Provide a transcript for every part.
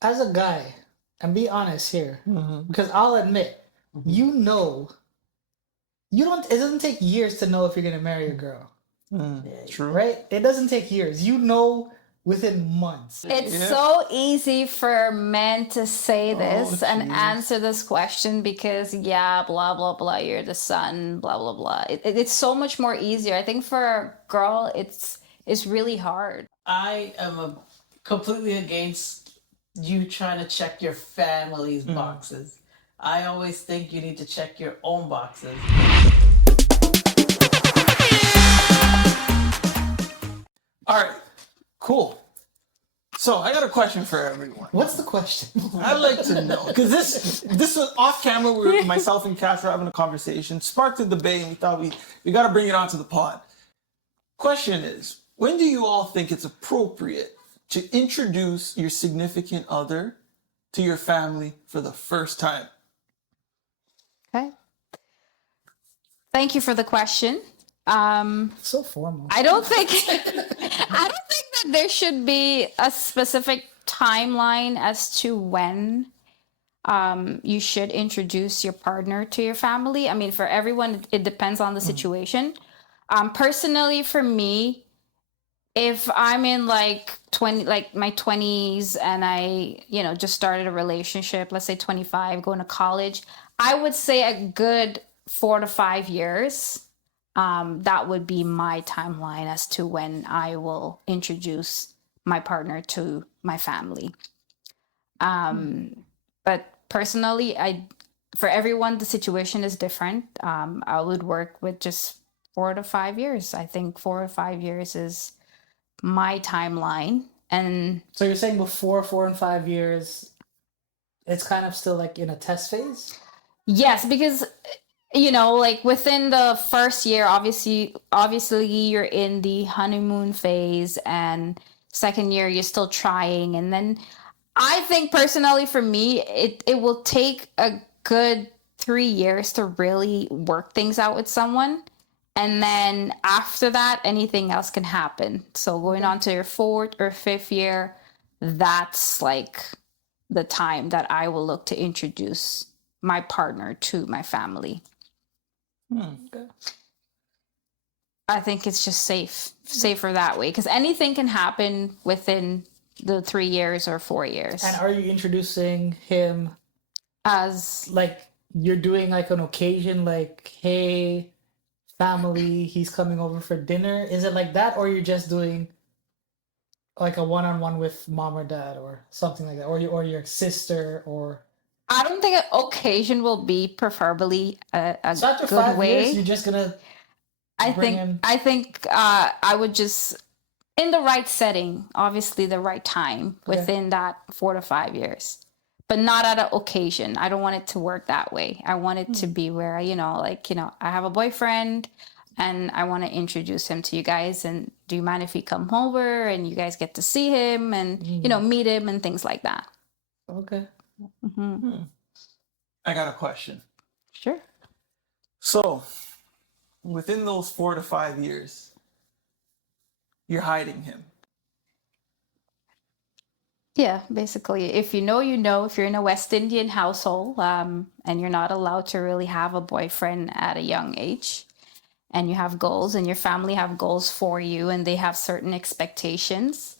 As a guy, and be honest here, Mm-hmm. because I'll admit, Mm-hmm. you know, you don't. It doesn't take years to know if you're gonna marry a girl, True. right? It doesn't take years. You know within months. It's Yeah. so easy for men to say Oh, this and jeez. answer this question because, yeah, blah, blah, blah, you're the son, blah, blah, blah. It's so much more easier. I think for a girl, it's really hard. I am completely against you trying to check your family's boxes. I always think you need to check your own boxes. All right. Cool. So I got a question for everyone. What's the question? I'd like to know because this was off camera. Myself and Cash were having a conversation, sparked a debate, and we thought we got to bring it onto the pod. Question is, when do you all think it's appropriate to introduce your significant other to your family for the first time? Okay. Thank you for the question. So formal. I don't think I don't think that there should be a specific timeline as to when you should introduce your partner to your family. I mean, for everyone, it depends on the situation. Personally, for me, if I'm in like my 20s and I, just started a relationship, let's say 25, going to college, I would say a good 4 to 5 years. That would be my timeline as to when I will introduce my partner to my family. But personally, for everyone, the situation is different. I would work with just 4 to 5 years. I think 4 or 5 years is my timeline. And So you're saying before 4 and 5 years, it's kind of still like in a test phase? yes, because like within the first year, obviously you're in the honeymoon phase, and second year you're still trying, and then I think personally for me, it will take a good 3 years to really work things out with someone. And then after that, anything else can happen. So going on to your 4th or 5th year, that's like the time that I will look to introduce my partner to my family. Okay. I think it's just safer that way, because anything can happen within the 3 years or 4 years. And are you introducing him As like you're doing like an occasion, like, hey, family, he's coming over for dinner? Is it like that, or you're just doing like a one-on-one with mom or dad or something like that, or your sister, or I don't think an occasion will be preferably a so after good 5 way. years, you're just gonna I bring think him. I think I would just, in the right setting, obviously the right time Okay. within that 4 to 5 years, but not at an occasion. I don't want it to work that way. I want it to be where I have a boyfriend and I want to introduce him to you guys, and do you mind if he come over and you guys get to see him and meet him and things like that. Okay. I got a question. Sure. So, within those 4 to 5 years, you're hiding him. Yeah, basically, if you know, if you're in a West Indian household, and you're not allowed to really have a boyfriend at a young age, and you have goals, and your family have goals for you, and they have certain expectations.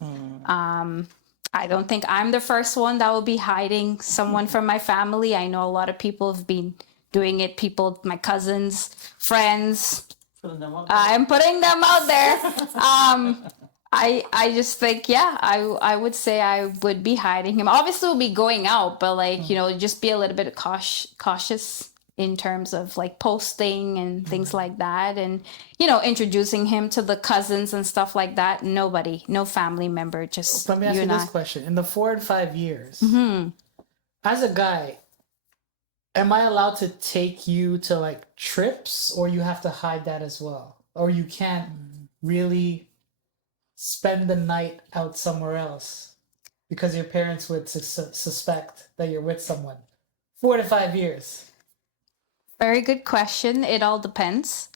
I don't think I'm the first one that will be hiding someone from my family. I know a lot of people have been doing it. My cousins, friends. I'm putting them out there. I just think, I would say I would be hiding him. Obviously, we'll be going out, but just be a little bit cautious in terms of like posting and things like that, and introducing him to the cousins and stuff like that. Nobody, no family member, just Let me ask you and this I. question: in the 4 and 5 years, as a guy, am I allowed to take you to like trips, or you have to hide that as well, or you can't really spend the night out somewhere else because your parents would suspect that you're with someone? 4 to 5 years. Very good question. It all depends.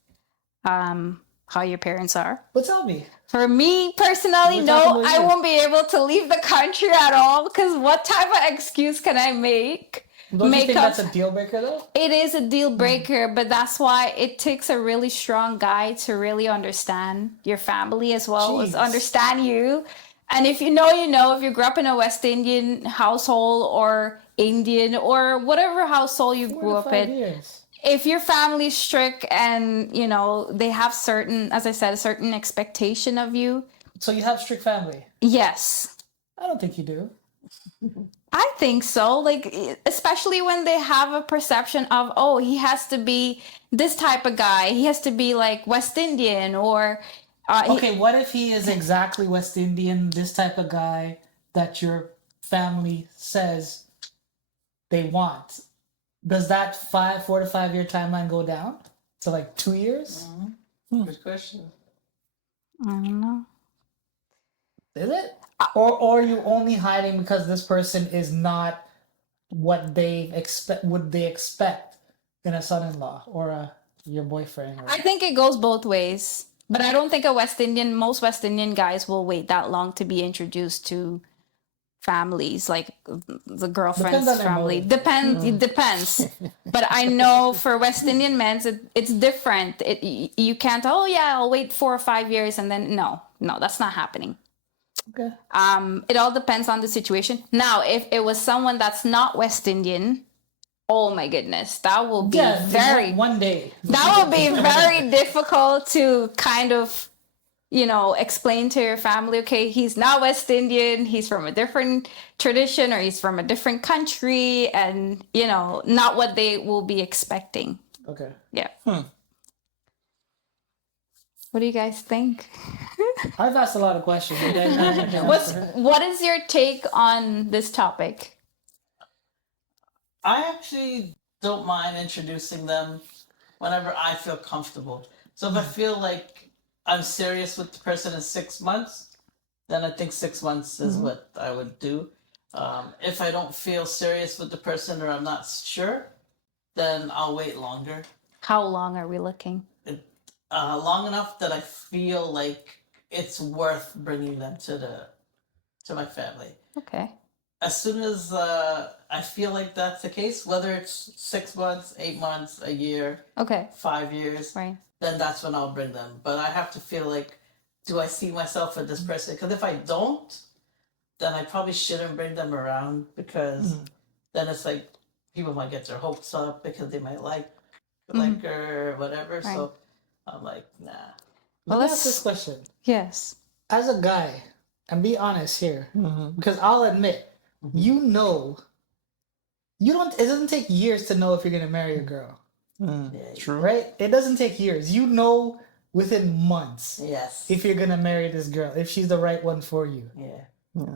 how your parents are. But tell me. For me personally, We're no, talking about I you. won't be able to leave the country at all because what type of excuse can I make? Don't you think Make up. that's a deal breaker though? It is a deal breaker, but that's why it takes a really strong guy to really understand your family as well as Jeez. understand you. And if you know, you know, if you grew up in a West Indian household or Indian or whatever household you 4 grew to up 5 in, years. if your family's strict and, you know, they have certain, as I said, a certain expectation of you, So you have strict family. yes. I don't think you do. I think so. Like, especially when they have a perception of, oh, he has to be this type of guy. He has to be like West Indian or. Okay, what if he is exactly West Indian, this type of guy that your family says they want? Does that 4 to 5 year timeline go down to like 2 years? Good question. I don't know. Is it? Or are you only hiding because this person is not what they expect? Would they expect in a son-in-law or your boyfriend? Or... I think it goes both ways. But I don't think most West Indian guys will wait that long to be introduced to families, like the girlfriend's Depends on their family. motive. It depends. But I know for West Indian men, it's different. You can't, oh yeah, I'll wait 4 or 5 years and then no, that's not happening. Okay. It all depends on the situation. Now, if it was someone that's not West Indian, oh my goodness, that will be one day. that will be very difficult to kind of, you know, explain to your family, okay, he's not West Indian, he's from a different tradition or he's from a different country and, you know, not what they will be expecting. Okay. Yeah. What do you guys think? I've asked a lot of questions. You guys haven't answered. What is your take on this topic? I actually don't mind introducing them whenever I feel comfortable. So if I feel like I'm serious with the person in 6 months, then I think 6 months is what I would do. If I don't feel serious with the person or I'm not sure, then I'll wait longer. How long are we looking? Long enough that I feel like it's worth bringing them to my family. Okay. As soon as I feel like that's the case, whether it's 6 months, 8 months, a year, Okay. 5 years, Right. then that's when I'll bring them. But I have to feel like, do I see myself with this person? Because if I don't, then I probably shouldn't bring them around because then it's like people might get their hopes up because they might like her or whatever. Right. So I'm like, nah. Let Well, me let's- ask this question. Yes. As a guy, and be honest here, because I'll admit, you know, it doesn't take years to know if you're going to marry a girl, True. right? It doesn't take years. You know within months Yes. if you're going to marry this girl, if she's the right one for you. Yeah.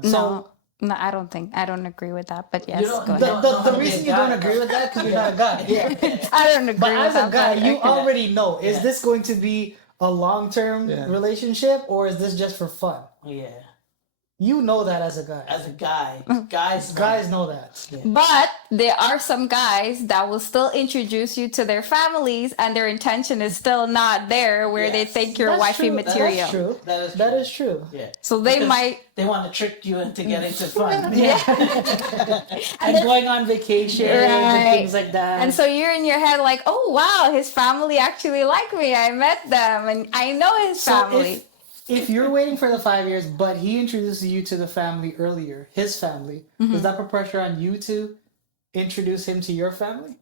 So no, I don't agree with that. But yes, don't- go the- ahead. No, The no, reason be a you don't guy, agree with that because you're not a guy. Yeah. I don't agree But with as a that. guy, but you okay. already know, is Yeah. this going to be a long-term Yeah. relationship or is this just for fun? Yeah. You know that as a guy. As a guy, guys Know that. But there are some guys that will still introduce you to their families, and their intention is still not there, where they Yes. think you're That's wifey true. material. That's true. That is That true. is true. Yeah. So they Because might. They want to trick you into getting to fun. Yeah. and then- going on vacation and Right. things like that. And so you're in your head like, oh wow, his family actually like me. I met them, and I know his family. if you're waiting for the 5 years, but he introduces you to the family earlier, his family, does that put pressure on you to introduce him to your family?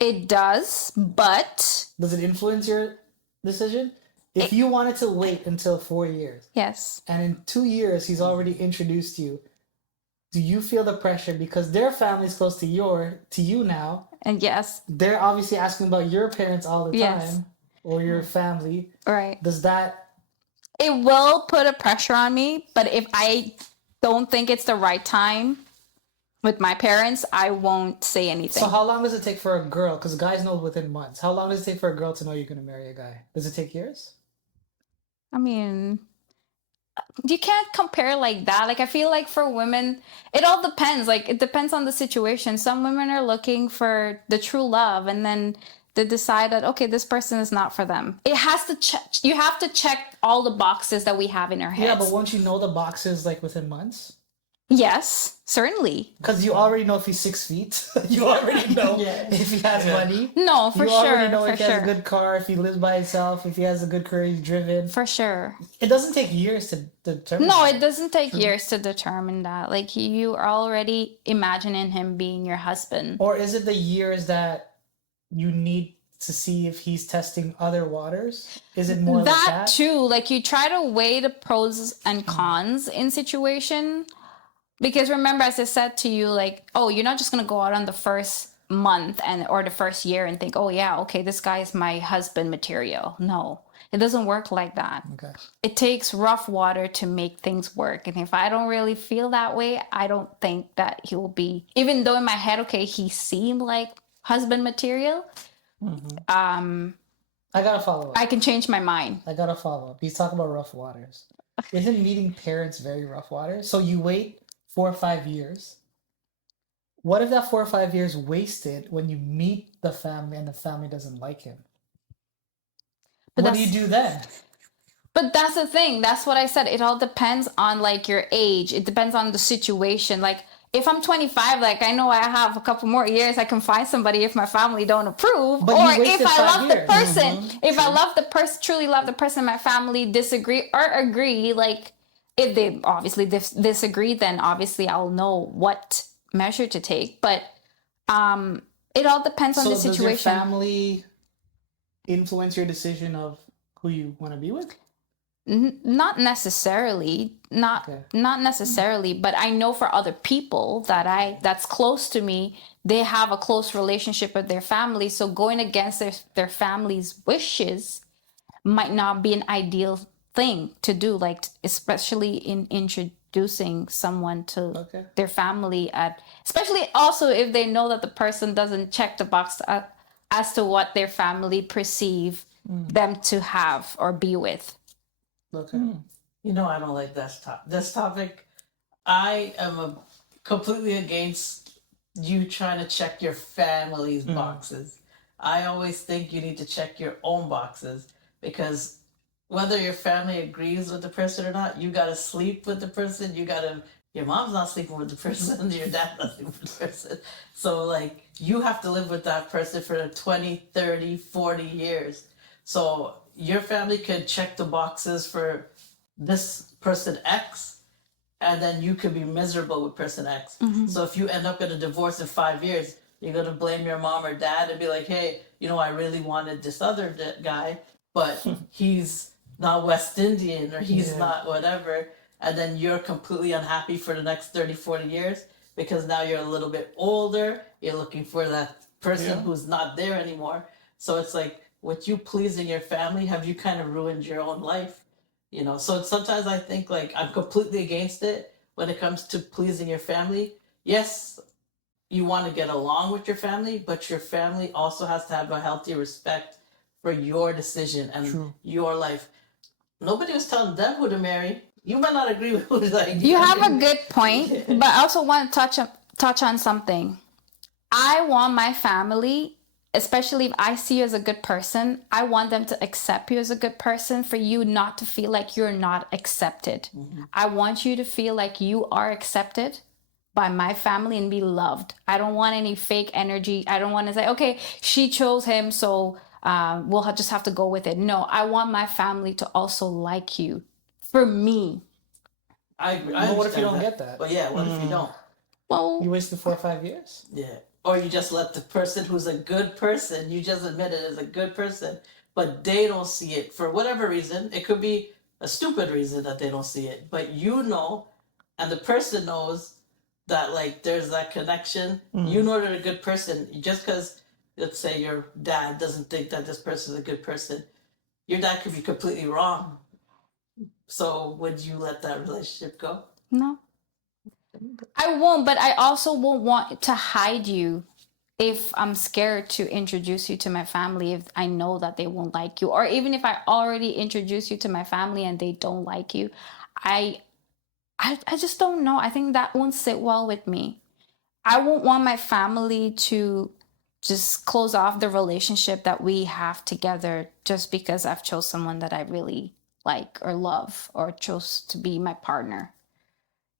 It does, but Does it influence your decision? If you wanted to wait until 4 years, yes, and in 2 years he's already introduced you, do you feel the pressure because their family's close to you now? and yes, They're obviously asking about your parents all the time Yes. or your family. right. Does that It will put a pressure on me, but if I don't think it's the right time with my parents, I won't say anything. So how long does it take for a girl? Because guys know within months. How long does it take for a girl to know you're going to marry a guy? Does it take years? I mean, you can't compare like that. Like, I feel like for women, it all depends. Like, it depends on the situation. Some women are looking for the true love, and then they decide that, okay, this person is not for them. It has to check. You have to check all the boxes that we have in our heads. Yeah, but won't you know the boxes like within months? Yes, certainly. Because you already know if he's 6 feet. You already know if he has money. No, for You sure. already know For if he has a sure. good car, if he lives by himself, if he has a good career, he's driven. For sure. It doesn't take years to determine. No, that. it doesn't take years to determine that. Like you are already imagining him being your husband. Or is it the years that you need to see if he's testing other waters? Is it more like that? Too. Like you try to weigh the pros and cons in situation. Because remember, as I said to you, like, oh, you're not just gonna go out on the first month or the first year and think, oh yeah, okay, this guy is my husband material. No, it doesn't work like that. Okay. It takes rough water to make things work. And if I don't really feel that way, I don't think that he will be, even though in my head, okay, he seemed like husband material. I gotta follow up. I can change my mind. I gotta follow up. He's talking about rough waters. Isn't meeting parents very rough waters? So you wait 4 or 5 years. What if that 4 or 5 years wasted when you meet the family and the family doesn't like him? But What do you do then? But that's the thing. That's what I said. It all depends on like your age. It depends on the situation. Like if I'm 25, like I know I have a couple more years, I can find somebody if my family don't approve. But or you wasted if I 5 love years. the person, if I love the person, truly love the person, my family disagree or agree, like if they obviously disagree, then obviously I'll know what measure to take. But it all depends on the Does your situation. family influence your decision of who you want to be with? Not necessarily, not necessarily, but I know for other people that's close to me, they have a close relationship with their family. So going against their family's wishes might not be an ideal thing to do, like especially in introducing someone to their family, especially also if they know that the person doesn't check the box as to what their family perceive them to have or be with. Okay. You know, I don't like this topic. I am completely against you trying to check your family's boxes. I always think you need to check your own boxes, because whether your family agrees with the person or not, you gotta sleep with the person. Your mom's not sleeping with the person, your dad's not sleeping with the person. So like you have to live with that person for 20, 30, 40 years. So your family could check the boxes for this person X, and then you could be miserable with person X. So if you end up in a divorce in 5 years, you're going to blame your mom or dad and be like, hey, you know, I really wanted this other guy, but he's not West Indian or he's not whatever. And then you're completely unhappy for the next 30, 40 years because now you're a little bit older. You're looking for that person who's not there anymore. So it's like, with you pleasing your family, have you kind of ruined your own life? You know, so sometimes I think like I'm completely against it when it comes to pleasing your family. Yes, you want to get along with your family, but your family also has to have a healthy respect for your decision and your life. Nobody was telling them who to marry. You might not agree with who to You have a good point, but I also want to touch on something. I want my family, especially if I see you as a good person, I want them to accept you as a good person, for you not to feel like you're not accepted. I want you to feel like you are accepted by my family and be loved. I don't want any fake energy. I don't want to say, okay, she chose him, so we'll just have to go with it. No, I want my family to also like you for me. I agree. But what if you don't get that? But yeah, what if you don't? Well, You wasted 4 or 5 years? Yeah. Or you just let the person who's a good person, you just admit it as a good person, but they don't see it for whatever reason. It could be a stupid reason that they don't see it, but you know, and the person knows that like there's that connection. You know they're a good person. Just because, let's say your dad doesn't think that this person is a good person, your dad could be completely wrong. So would you let that relationship go? no. I won't, but I also won't want to hide you if I'm scared to introduce you to my family, if I know that they won't like you, or even if I already introduce you to my family and they don't like you. I just don't know. I think that won't sit well with me. I won't want my family to just close off the relationship that we have together just because I've chose someone that I really like or love or chose to be my partner.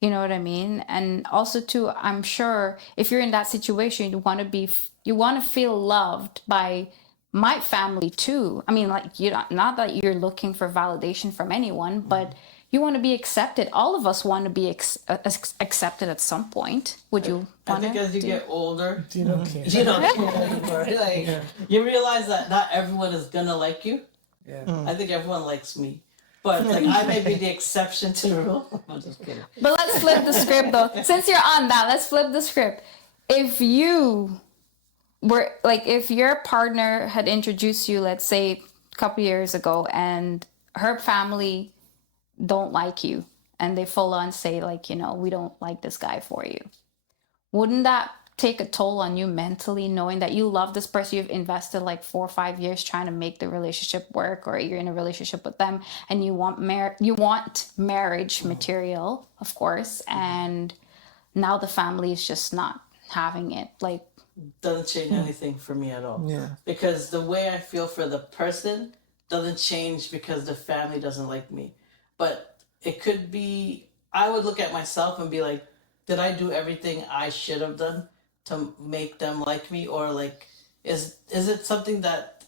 You know what I mean? And also too, I'm sure if you're in that situation, you want to feel loved by my family too. I mean, like, you not that you're looking for validation from anyone, but you want to be accepted. All of us want to be accepted at some point. Would you I want think to? as you get older, You don't care. you don't care anymore. Like, you realize that not everyone is gonna like you. Yeah. I think everyone likes me, but like I may be the exception to the rule. I'm just kidding. But let's flip the script though. Since you're on that, let's flip the script. If you were like, if your partner had introduced you, let's say a couple years ago, and her family don't like you, and they full on say like, we don't like this guy for you, wouldn't that take a toll on you mentally, knowing that you love this person, you've invested like 4 or 5 years trying to make the relationship work, or you're in a relationship with them and you want marriage material, of course, and now the family is just not having it? Like, Doesn't change anything for me at all. Yeah. Because the way I feel for the person doesn't change because the family doesn't like me. But it could be, I would look at myself and be like, did I do everything I should have done to make them like me? Or like, is it something that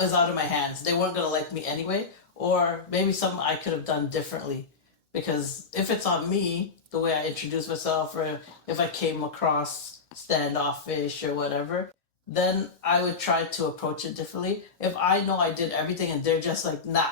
is out of my hands? They weren't going to like me anyway? Or maybe something I could have done differently? Because if it's on me, the way I introduce myself, or if I came across standoffish or whatever, then I would try to approach it differently. If I know I did everything and they're just like, nah,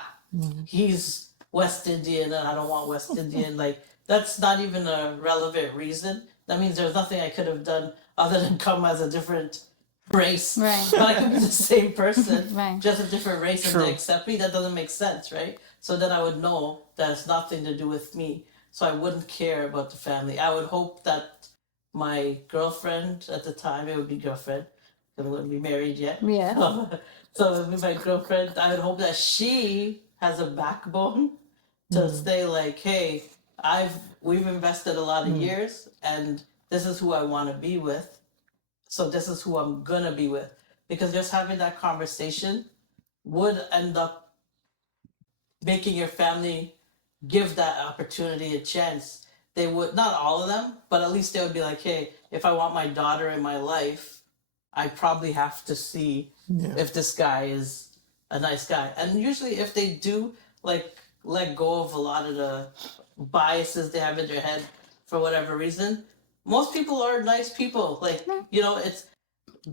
he's West Indian and I don't want West Indian, like, that's not even a relevant reason. That means there's nothing I could have done other than come as a different race. Right. But I could be the same person, Right. just a different race, True. and they accept me. That doesn't make sense, right? So then I would know that it's nothing to do with me. So I wouldn't care about the family. I would hope that my girlfriend at the time, it would be girlfriend, because we wouldn't be married yet. Yeah. So with my girlfriend, I would hope that she has a backbone to say like, hey, we've invested a lot of years, and this is who I want to be with. So this is who I'm gonna be with. Because just having that conversation would end up making your family give that opportunity a chance. They would, not all of them, but at least they would be like, hey, if I want my daughter in my life, I probably have to see if this guy is a nice guy. And usually if they do like let go of a lot of the biases they have in their head for whatever reason, most people are nice people. Like, it's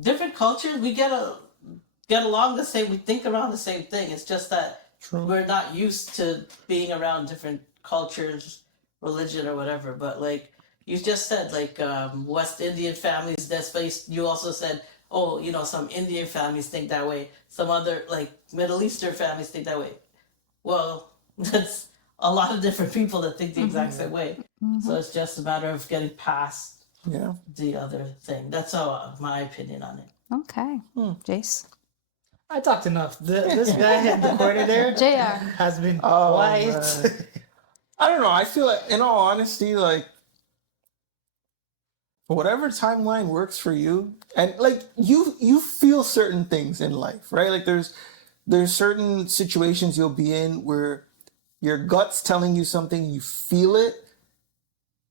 different cultures. We get along the same, we think around the same thing. It's just that we're not used to being around different cultures, religion or whatever. But like you just said, like West Indian families, that's based, you also said, oh, some Indian families think that way. Some other like Middle Eastern families think that way. Well, that's a lot of different people that think the exact same way. So it's just a matter of getting past the other thing. That's my opinion on it. Okay. Jace. I talked enough. This guy in the corner there JR. has been Oh, quiet. man. I don't know. I feel like, in all honesty, like, whatever timeline works for you, and like you feel certain things in life, right? Like there's certain situations you'll be in where your gut's telling you something, you feel it,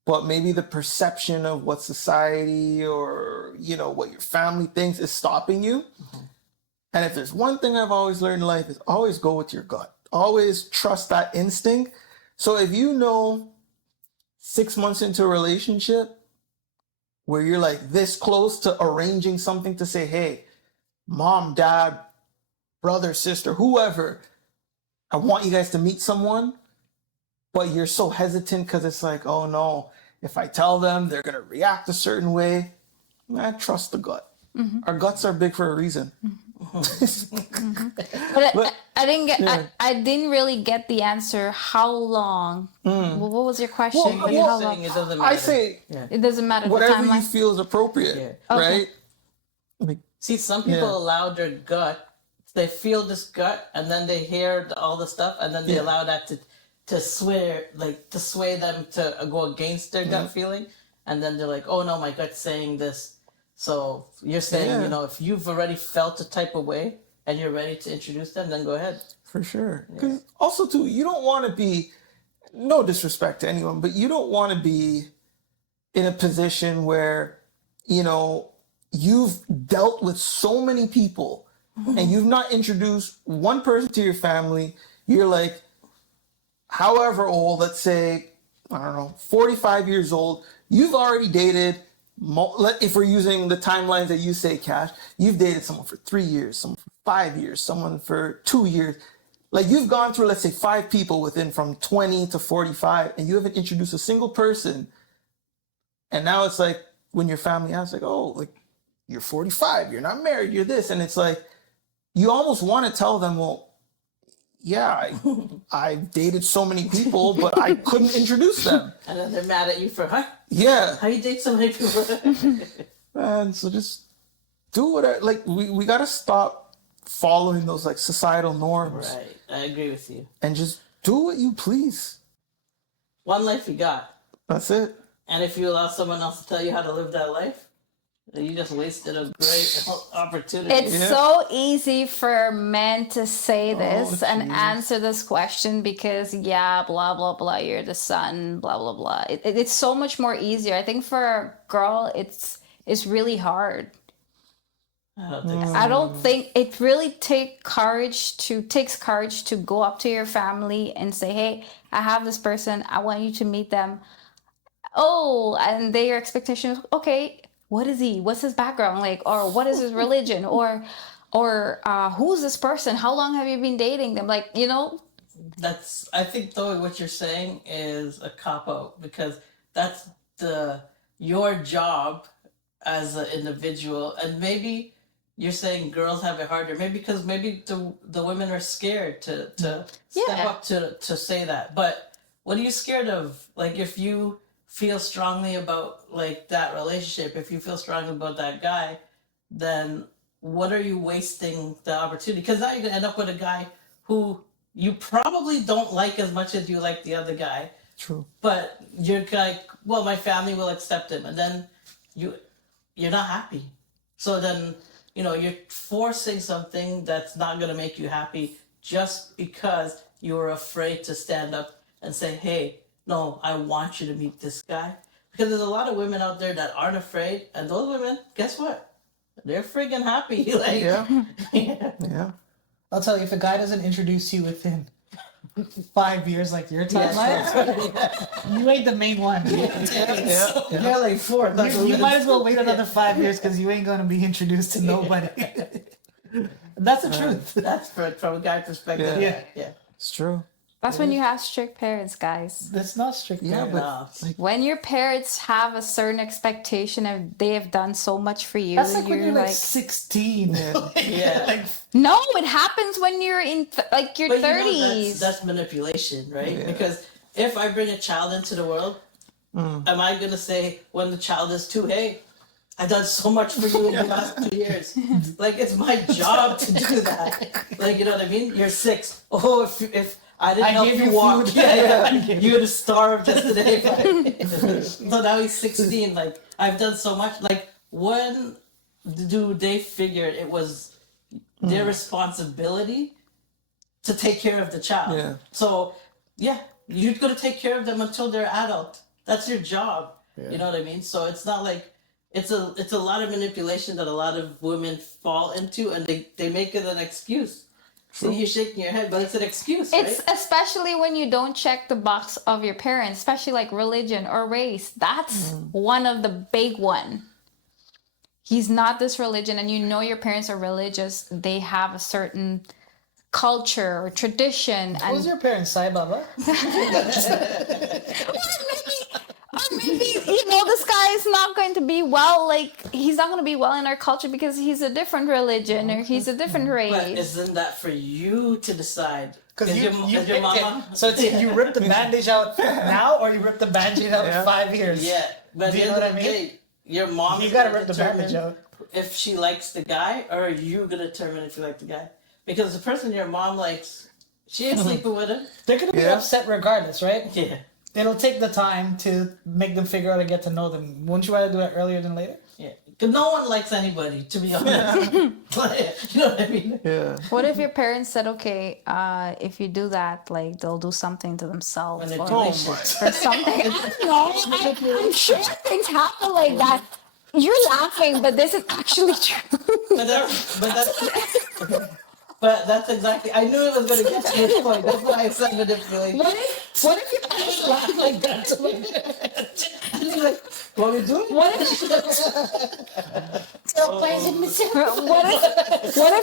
but maybe the perception of what society or what your family thinks is stopping you. And if there's one thing I've always learned in life, is always go with your gut. Always trust that instinct. So if 6 months into a relationship where you're like this close to arranging something to say, hey, mom, dad, brother, sister, whoever, I want you guys to meet someone, but you're so hesitant because it's like, oh no, if I tell them, they're going to react a certain way. Man, trust the gut. Our guts are big for a reason. But I didn't get. I didn't really get the answer. How long? Well, what was your question? Well, Like, well, how Saying long? it doesn't matter. I say It doesn't matter. The whatever you timeline. feel is appropriate, right? Like, See, some people allow their gut. They feel this gut, and then they hear all the stuff, and then they allow that to sway them to go against their gut feeling, and then they're like, "Oh no, my gut's saying this." So you're saying, Yeah. you know, if you've already felt a type of way and you're ready to introduce them, then go ahead. For sure. Because also, too, you don't want to be, no disrespect to anyone, but you don't want to be in a position where, you know, you've dealt with so many people and you've not introduced one person to your family. You're like, however old, let's say, I don't know, 45 years old, you've already dated, if we're using the timelines that you say, Cash, you've dated someone for 3 years, someone for 5 years, someone for 2 years. Like you've gone through, let's say, 5 people within from 20 to 45, and you haven't introduced a single person. And now it's like when your family asks, like, oh, like you're 45, you're not married, you're this. And it's like, you almost want to tell them, well, yeah, I've dated so many people, but I couldn't introduce them. And then they're mad at you for, huh? Yeah. How you date so many people? And so just do whatever. Like, we got to stop following those, like, societal norms. Right. I agree with you. And just do what you please. One life you got. That's it. And if you allow someone else to tell you how to live that life, then you just wasted a great opportunity. It's so easy for men to say this and geez. answer this question because, yeah, blah, blah, blah, you're the son, blah, blah, blah. It's so much more easier. I think for a girl, it's really hard. I don't think so. I don't think it really takes courage to go up to your family and say, hey, I have this person. I want you to meet them. Oh, and their expectation is, okay, what is he? What's his background like? Or what is his religion? Or who's this person? How long have you been dating them? Like, you know? I think though what you're saying is a cop-out because that's your job as an individual. And maybe you're saying girls have it harder. Maybe because the women are scared to step up to say that. But what are you scared of? Like if you feel strongly about like that relationship, if you feel strongly about that guy, then what are you wasting the opportunity? Because now you're gonna end up with a guy who you probably don't like as much as you like the other guy. True. But you're like, well, my family will accept him, and then you're not happy. So then you're forcing something that's not gonna make you happy just because you're afraid to stand up and say, hey, no, I want you to meet this guy. Because there's a lot of women out there that aren't afraid. And those women, guess what? They're friggin' happy. Like, Yeah. I'll tell you, if a guy doesn't introduce you within 5 years, like your timeline, you ain't the main one. They're like 4. You might as well wait another 5 years because you ain't going to be introduced to nobody. That's the truth. That's from a guy perspective. Yeah. It's true. That's when you have strict parents, guys. That's not strict. Yeah, parents. but When your parents have a certain expectation and they have done so much for you, That's like when you're like 16. Yeah. Like, no, it happens when you're in your But 30s. that's manipulation, right? Because if I bring a child into the world, am I going to say when the child is 2, hey, I've done so much for you in the last 2 years. Like, it's my job to do that. Like, you know what I mean? You're 6. Oh, if I didn't help gave you you walk, food. you would have starved yesterday. So now he's 16. Like, I've done so much. Like, when do they figure it was their responsibility to take care of the child? Yeah. So, you're going to take care of them until they're adult. That's your job. You know what I mean? So it's not like, it's a lot of manipulation that a lot of women fall into, and they make it an excuse. See, you're shaking your head, but it's an excuse, It's right? especially when you don't check the box of your parents, especially like religion or race. That's one of the big one. He's not this religion, and your parents are religious. They have a certain culture or tradition. what was your parents' Sai Baba? Or maybe, this guy is not going to be well, he's not going to be well in our culture because he's a different religion or he's a different race. But isn't that for you to decide? Because Is your mama? So it's you rip the bandage out now or you rip the bandage out in 5 years. Yeah, but Do at you the know end what of I the mean? day, your mom You is gotta gonna rip the bandage determine out. if she likes the guy, or are you gonna determine if you like the guy? Because the person your mom likes, she ain't sleeping with him. They're gonna be upset regardless, right? Yeah. It'll take the time to make them figure out and get to know them. Wouldn't you rather do it earlier than later? Yeah, Because no one likes anybody, to be honest. Like, you know what I mean? Yeah. What if your parents said, okay, if you do that, like they'll do something to themselves When they or, told Oh me shit. or something? I don't know. I'm sure things happen like that. You're laughing, but this is actually true. But that's exactly. I knew it was going to get to this point. That's why I said manipulation. What if your parents laugh like that? Like, what are we doing? What if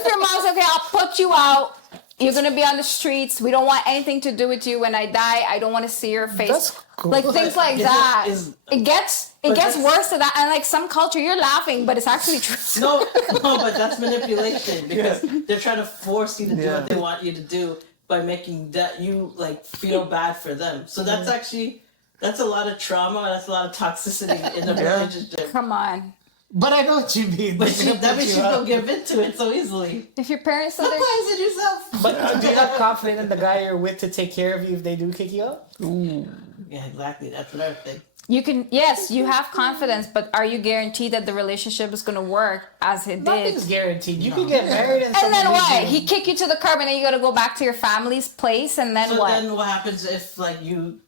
your mom's okay, I'll put you out. You're gonna be on the streets. We don't want anything to do with you. When I die, I don't want to see your face. That's cool. Like things like that. It gets that's- worse to that. And like some culture, you're laughing, but it's actually true. No, but that's manipulation because they're trying to force you to do what they want you to do by making that you like feel bad for them. So that's actually that's a lot of trauma. That's a lot of toxicity in a relationship. Come on. But I know what you mean. But They're gonna that put means you you out. don't give into it so easily. If your parents said they're Surprise it yourself. But do you have confidence in the guy you're with to take care of you if they do kick you out? Yeah, exactly. That's another thing. you can yes, you have confidence, but are you guaranteed that the relationship is gonna work as it did? Nothing's guaranteed. You can get married and And then someone what? leaves you. He kick you to the curb, and then you gotta go back to your family's place, and then So what? then what happens if like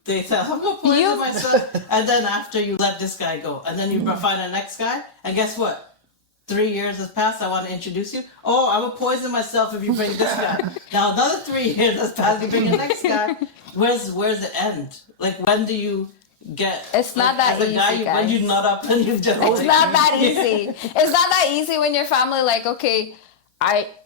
they say I'm gonna poison myself, and then after you let this guy go, and then you find the next guy, and guess what? 3 years has passed. I want to introduce you. Oh, I will poison myself if you bring this guy. Now another 3 years has passed. You bring the next guy. Where's the end? Like when do you get? It's not that as a guy, easy, when guys. you nut up and you just. It's not that easy. It's not that easy when your family like, okay,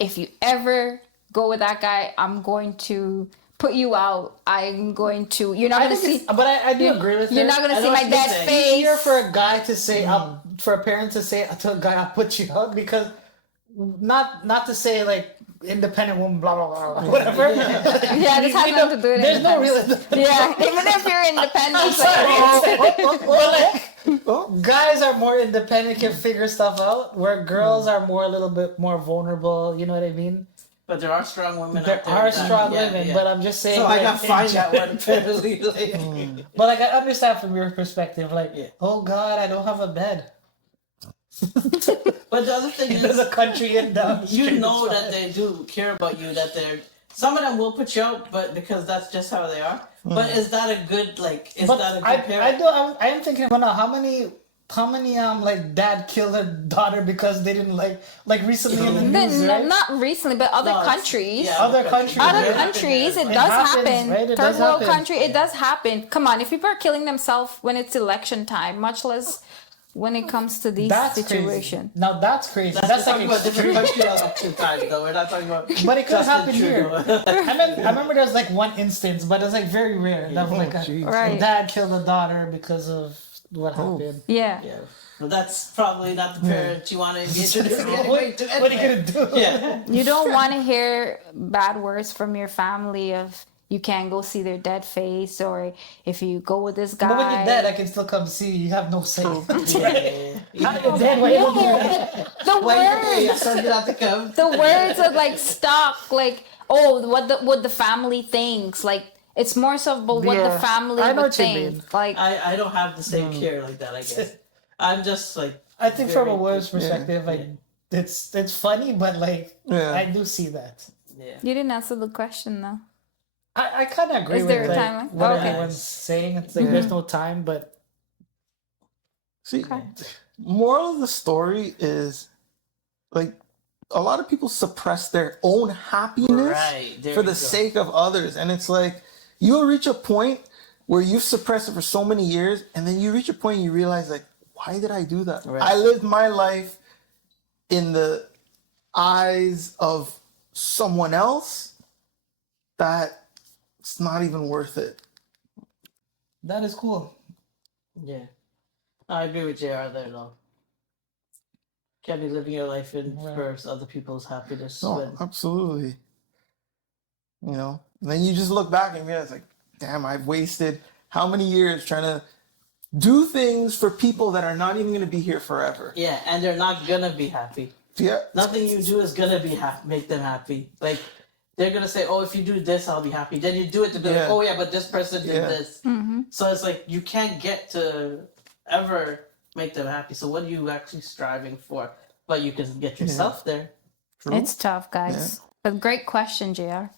if you ever go with that guy, I'm going to put you out. I'm going to. You're not I gonna think see. it's, but I do agree with You're her. not gonna I see know my what you're dad's saying. face. It's easier for a guy to say for a parent to say to a guy, "I'll put you out," because not to say like independent woman, blah blah blah, blah whatever. Yeah, this has You know, nothing to do with there's no real. Yeah, even if you're independent, But guys are more independent, can figure stuff out, where girls are more a little bit more vulnerable. You know what I mean? But there are strong women. There out there are that- strong yeah, women, yeah. but I'm just saying. So I like, got in find that general- one apparently. Like, But like I understand from your perspective, like, Yeah. oh God, I don't have a bed. But the other thing There's is, a country in down. the you street, know it's that fine. they do care about you. That they're some of them will put you out, but because that's just how they are. But is that a good like? Is But that a good I parent? do. I'm thinking about now. How many like dad killed their daughter because they didn't like recently in the news, right? not recently, but other No, it's- countries. yeah, Other countries, Other right? countries, it It does happens, happen. right? It Third does world happen. country, it does happen. Come on, if people are killing themselves when it's election time, much less when it comes to these That's situations. crazy. Now that's crazy. That's That's talking like about different extreme. country election time, though. We're not talking about. But it could Justin happen here. Trudeau. I remember there was like one instance, but it's like very rare. That was like a Right. dad killed a daughter because of what happened. Yeah. Yeah, but that's probably not the parent you want to be introducing What, anyway. to what are you anyway. gonna do? Yeah. You don't want to hear bad words from your family of you can't go see their dead face, or if you go with this guy. But when you're dead, I can still come see you. You have no say. Yeah. How you're dead? Why you don't do that? The Wait, words, so you have to come. the words are like stuck. Like, oh, what the family thinks. Like, it's more so about what the Yeah. family I know would what you think. mean. Like, I don't have the same care like that. I guess I'm just like. I think from a very- woman's perspective, like it's funny, but like Yeah. I do see that. Yeah. you didn't answer the question though. I kind of agree Is with there a like, timeline? what Okay. everyone's saying. It's like there's no time, but See, Okay. moral of the story is like a lot of people suppress their own happiness Right, there for you the go. sake of others. And it's like you'll reach a point where you've suppressed it for so many years, and then you reach a point and you realize, like, why did I do that? Right. I lived my life in the eyes of someone else that it's not even worth it. that is cool. Yeah. I agree with JR there though. Can't be living your life in Right. for other people's happiness. No, when- absolutely. You know, and then you just look back and realize, like, damn, I've wasted how many years trying to do things for people that are not even going to be here forever. Yeah, and they're not gonna be happy. Yeah. Nothing you do is gonna be make them happy. Like they're gonna say, "Oh, if you do this, I'll be happy." Then you do it to be like, Yeah. "Oh yeah, but this person did Yeah. this." Mm-hmm. So it's like you can't get to ever make them happy. So what are you actually striving for? But you can get yourself there. True. It's tough, guys. But great question, JR.